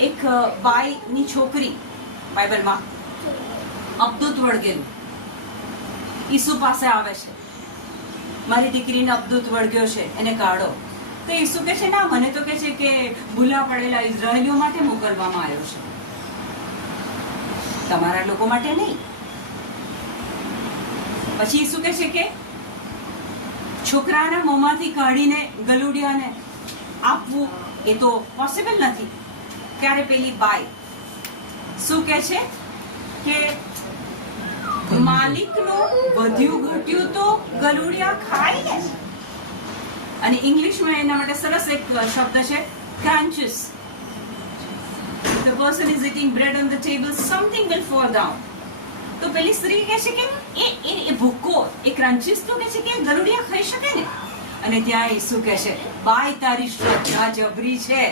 એક બાઈની છોકરી બાઇબલમાં. અબદૂત વળગેલું ઈસુ પાસે આવે છે. મારી દીકરીને અબદૂત વળગ્યો છે, એને કાઢો. તો ઈસુ કે છે, ના, મને તો કે છે કે ભૂલા પડેલા ઇઝરાયલીઓ માટે મોકલવામાં આવ્યો છે. તમારા લોકો માટે નહીં. પછી ઈસુ કહે છે કે, છોકરાના મોંમાંથી કાઢીને ગલુડિયાને આપવું એ તો પોસિબલ નથી. ત્યારે પેલી બાઈ. શું કે છે? કે માલિકનું વધ્યું ઘટ્યું તો ગલુડિયા ખાય ને અને ઇંગ્લિશમાં એના માટે સરસ એક શબ્દ છે ક્રાન્ચીસ the person is eating bread on the table, something will fall down. તો પેલી સ્ત્રી કહે છે કે, એ એ ભૂકો એ ક્રાંચિસ તો કહે છે કે ગલુડિયા ખાઈ શકે ને. અને ત્યાં ઈસુ કહે છે બાય તારી શ્રદ્ધા જબરી છે.